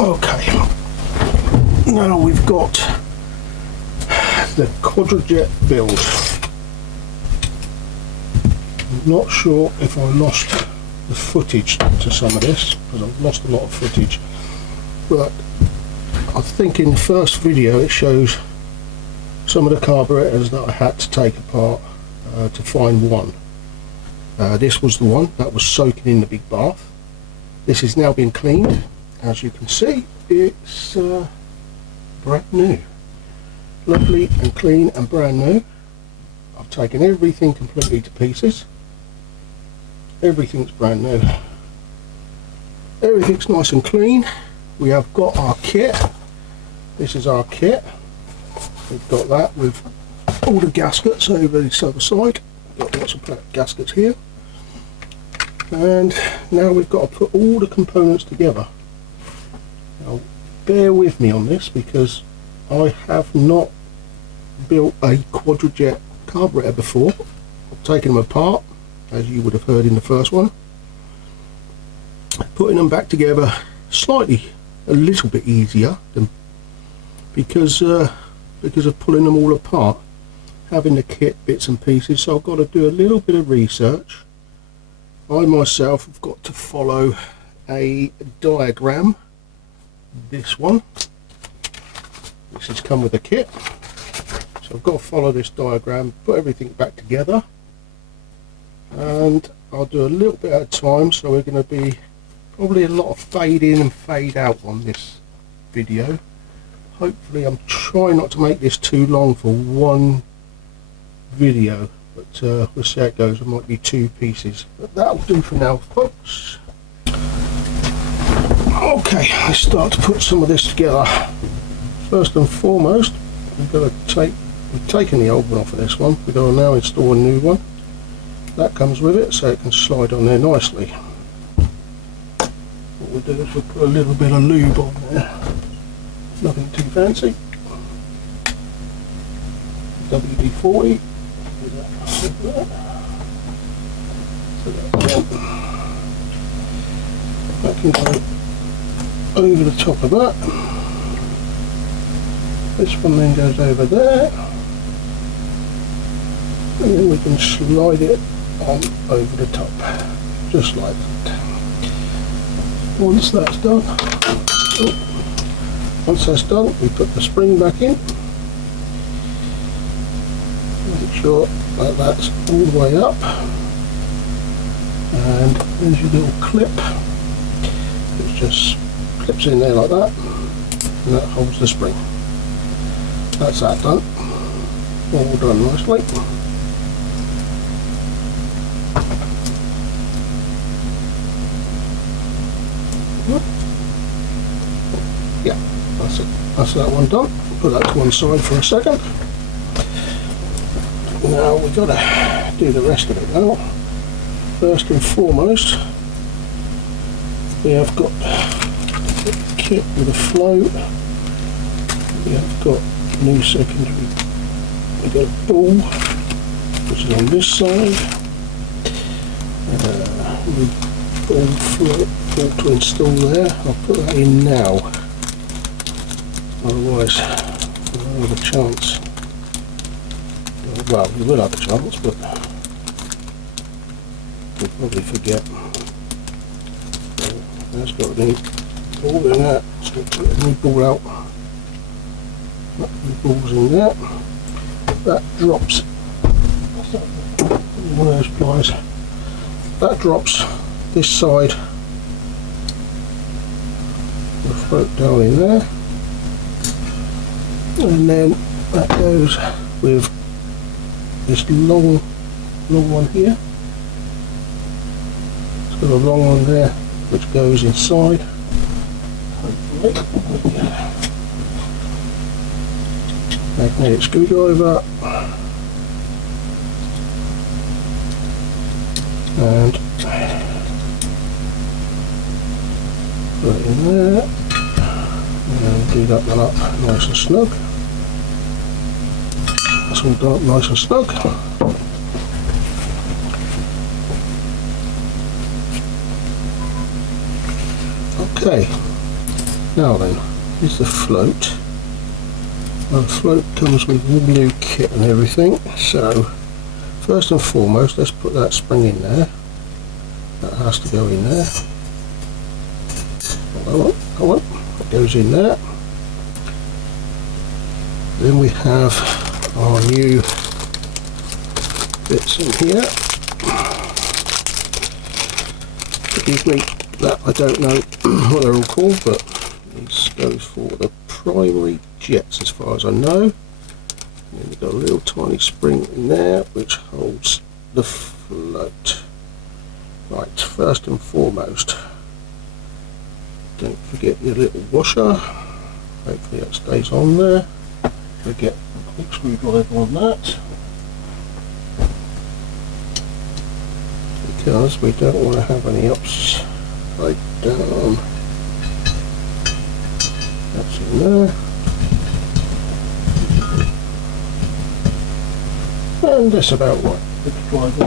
Okay, now we've got the quadrajet build. I'm not sure if I lost the footage to some of this, because I've lost a lot of footage, but I think in the first video it shows some of the carburetors that I had to take apart to find one. This was the one that was soaking in the big bath. This is now being cleaned. As you can see, it's brand new. Lovely and clean and brand new. I've taken everything completely to pieces. Everything's brand new. Everything's nice and clean. We have got our kit. This is our kit. We've got that with all the gaskets over this other side. Got lots of gaskets here. And now we've got to put all the components together. Now, bear with me on this because I have not built a quadrajet carburetor before. I've taken them apart, as you would have heard in the first one. Putting them back together a little bit easier than because of pulling them all apart, having the kit bits and pieces. So I've got to do a little bit of research. I myself have got to follow a diagram. This one. This has come with a kit. So I've got to follow this diagram, put everything back together. And I'll do a little bit at a time, so we're going to be probably a lot of fade in and fade out on this video. Hopefully I'm trying not to make this too long for one video, but we'll see how it goes. It might be two pieces, but that'll do for now, folks. Okay, let's start to put some of this together. First and foremost, we've taken the old one off of this one. We've got to now install a new one. That comes with it, so it can slide on there nicely. What we'll do is we'll put a little bit of lube on there. Nothing too fancy. WD-40. That can go over the top of that. This one then goes over there, and then we can slide it on over the top, just like that. Once that's done, we put the spring back in. Make sure that that's all the way up, and there's your little clip. It just clips in there like that, and that holds the spring. That's that done. All done nicely. Yeah, that's it. That's that one done. Put that to one side for a second. Now we've got to do the rest of it now. First and foremost, we have got the kit with a float. We have got new secondary. We've got a ball, which is on this side. Ball float to install there. I'll put that in now. Otherwise, we'll have a chance. Well, we will have a chance, but we'll probably forget. So that's got a new ball in that. So put a new ball out. Put the balls in there. That drops. One of those pliers. That drops this side. The float down in there, and then that goes with this long one here. It's got a long one there which goes inside. Magnetic screwdriver, and put it in there, and do that one up nice and snug. That's all done up nice and snug. Okay, Now then, here's the float. The float comes with the new kit and everything, so first and foremost let's put that spring in there. That has to go in there. Come on, it goes in there. Then we have our new bits in here. Forgive me that I don't know what they're all called, but this goes for the primary jets as far as I know. And then we've got a little tiny spring in there which holds the float. Right, first and foremost, don't forget your little washer. Hopefully that stays on there. We'll get a quick screwdriver on that, because we don't want to have any upside down. That's in there. And that's about right. The driver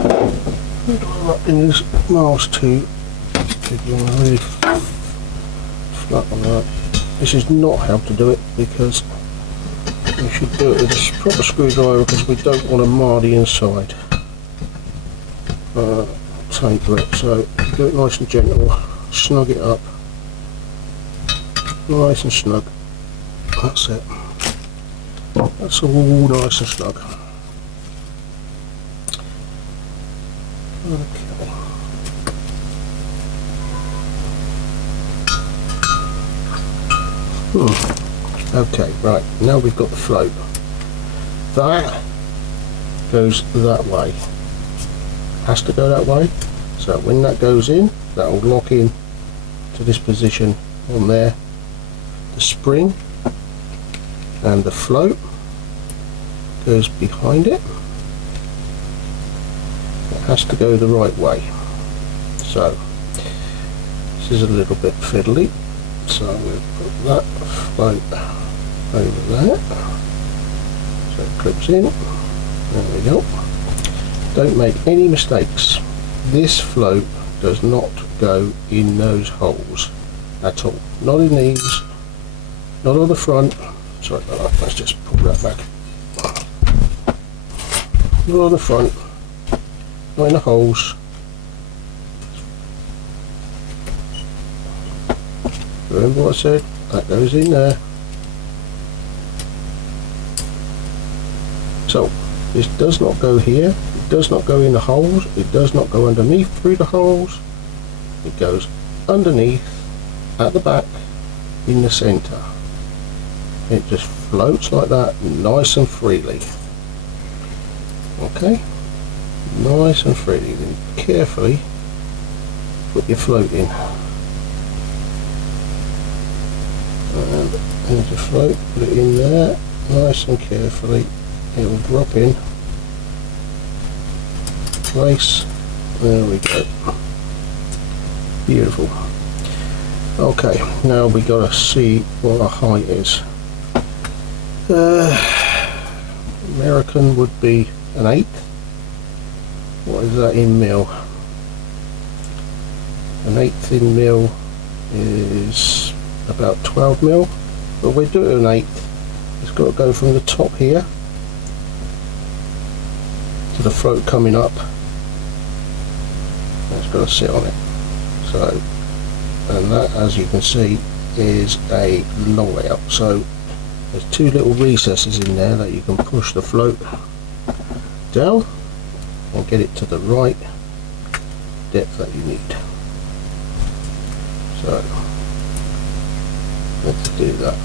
up in this miles 2. If you want to really flat on that. This is not how to do it, because you should do it with a proper screwdriver, because we don't want to mar the inside. Taper it, so do it nice and gentle, snug it up, nice and snug. That's it. That's all nice and snug. Okay, right, now we've got the float. That goes that way. Has to go that way. So when that goes in, that will lock in to this position on there. The spring and the float goes behind it. It has to go the right way. So this is a little bit fiddly. So we'll put that float over there. So it clips in. There we go. Don't make any mistakes. This float does not go in those holes at all. Not in these, not on the front. Sorry about that, let's just pull that back. Not on the front, not in the holes. Remember what I said? That goes in there. So, this does not go here. It does not go in the holes. It does not go underneath through the holes. It goes underneath, at the back, in the centre. It just floats like that, nice and freely. Okay? Nice and freely. Then carefully put your float in. And there's a float, put it in there, nice and carefully. It will drop in place. There we go. Beautiful. Okay, now we got to see what our height is. American would be an 1/8. What is that in mil? An 1/8 in mil is about 12 mil, but we're doing an 1/8. It's got to go from the top here to the float coming up. It's got to sit on it. So, and that, as you can see, is a long way up. So there's two little recesses in there that you can push the float down and get it to the right depth that you need. So let's do that.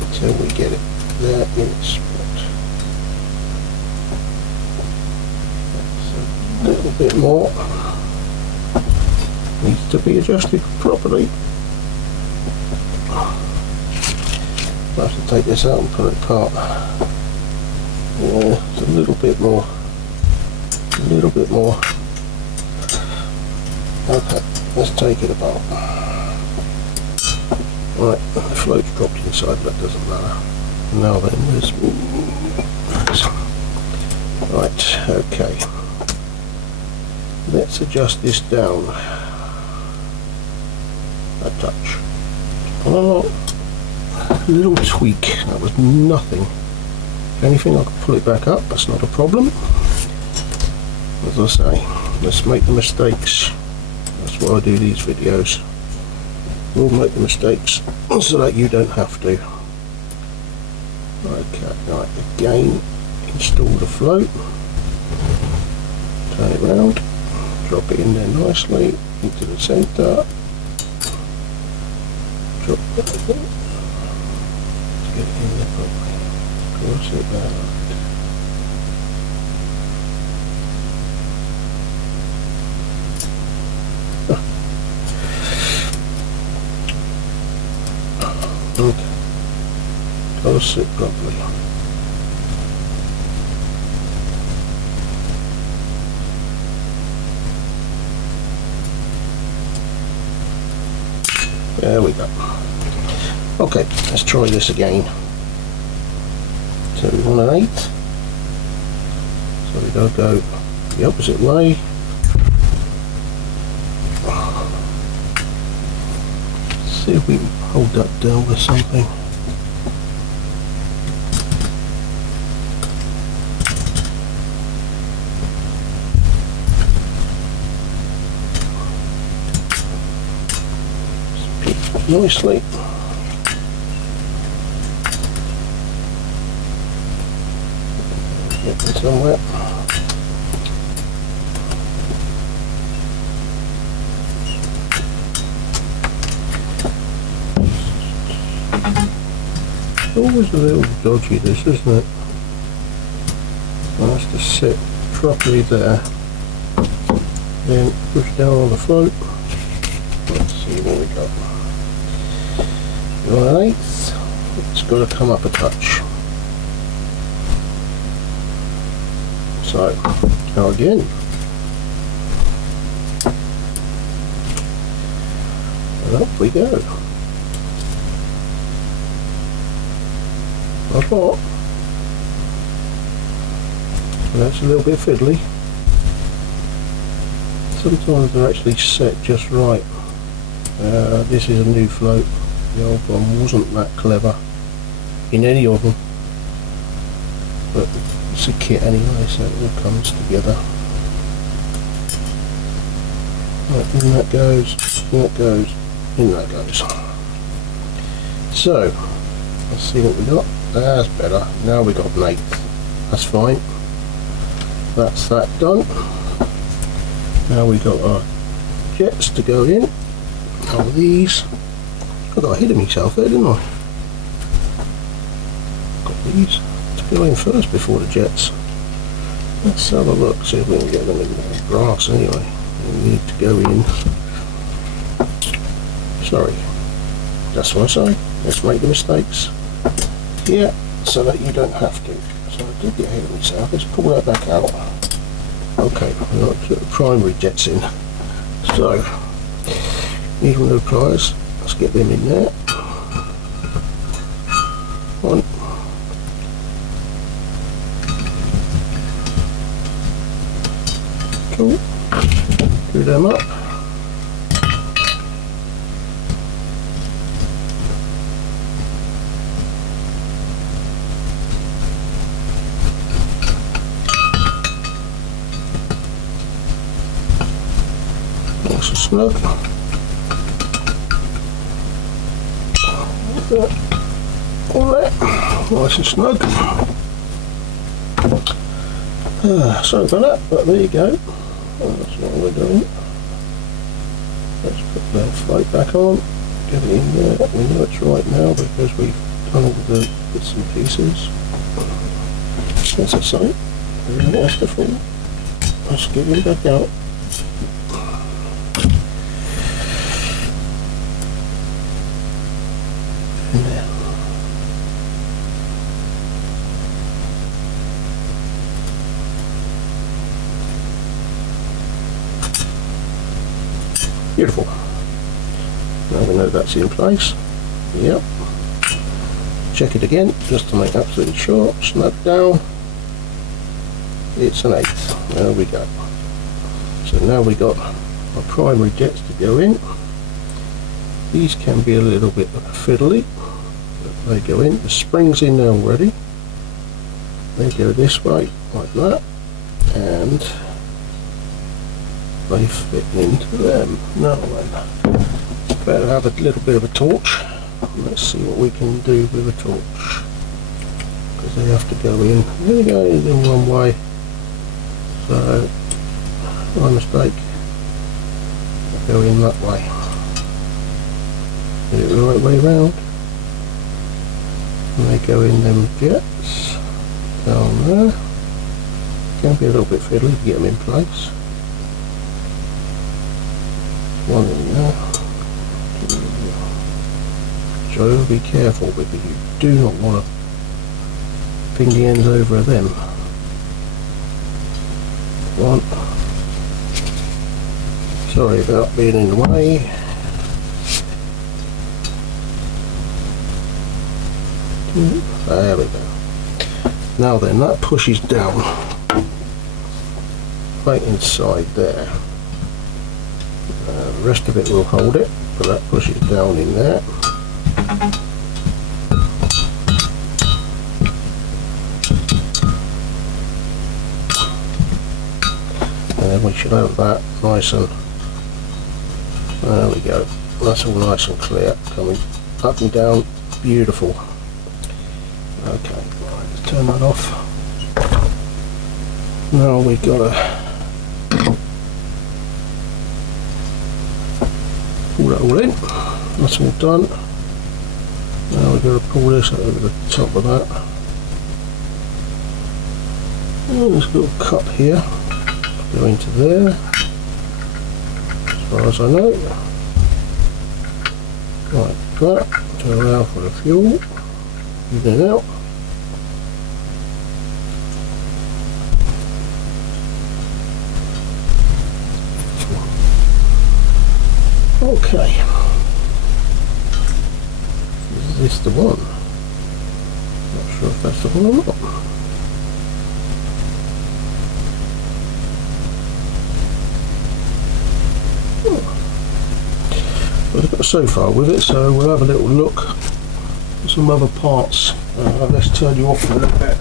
Until we get it there in its spot. That's a little bit more. Needs to be adjusted properly. I'll have to take this out and pull it apart. Yeah, it's a little bit more. A little bit more. Okay, let's take it apart. Right, the float's dropped inside, but that doesn't matter. Now then, right, okay. Let's let's adjust this down a touch. Oh, a little tweak, that was nothing. If anything, I can pull it back up, that's not a problem. As I say, let's make the mistakes. That's why I do these videos. We'll make the mistakes so that you don't have to. Okay, right, again, install the float. Turn it round, drop it in there nicely, into the centre. Drop it there. Let's get it in there properly. Cross it round. Okay, toss it properly. There we go. Okay, let's try this again. So we want an 8. So we gotta go the opposite way. See if we can hold that down with something. Nicely. Get this somewhere. Always a little dodgy, this, isn't it? One has to sit properly there. Then push down on the float. Let's see what we got. 1/8. It's got to come up a touch. So, now again. And up we go. I thought that's a little bit fiddly. Sometimes they're actually set just right. This is a new float. The old one wasn't that clever in any of them, but it's a kit anyway, so it all comes together. Right, in that goes, in that goes, in that goes. So, let's see what we got. That's better. Now we got an 8. That's fine. That's that done. Now we got our jets to go in. Now these. I got ahead of myself there, didn't I? Got these to go in first before the jets. Let's have a look, see if we can get them in the brass anyway. They need to go in. Sorry. That's what I say. Let's make the mistakes. Yeah, so that you don't have to. So I did get ahead of myself. Let's pull that back out. Okay, we've got the primary jets in. So, need one of the pliers. Let's get them in there. One. Cool. Do them up. Nice and snug. All that, nice and snug. Sorry about that, but there you go. That's what we're doing. Let's put the float back on, get it in there. We know it's right now because we've done all the bits and pieces. As I say, very masterful. Let's get him back out. Beautiful. Now we know that's in place. Yep. Check it again just to make absolutely sure. Snap down. It's an 8. There we go. So now we got our primary jets to go in. These can be a little bit fiddly, but they go in. The spring's in there already. They go this way, like that, and they fit into them. Now then, better have a little bit of a torch. Let's see what we can do with a torch, because they have to go in. They go in one way, so my mistake. They go in that way. Get it the right way round. And they go in them jets down there. Can be a little bit fiddly to get them in place. One in there. So be careful, because you do not want to ping the ends over them. One. Sorry about being in the way. There we go. Now then, that pushes down right inside there. The rest of it will hold it, but that pushes down in there. And then we should have that nice and, there we go, that's all nice and clear, coming up and down, beautiful. Okay, right, let's turn that off. Now we've got to pull that all in. That's all done. Now we've got to pull this over the top of that. And there's a little cup here, go into there, as far as I know. Like that, to allow for the fuel. In and out. Okay. Is this the one? Not sure if that's the one or not. Well, I've got so far with it, so we'll have a little look at some other parts. Let's turn you off for a little bit.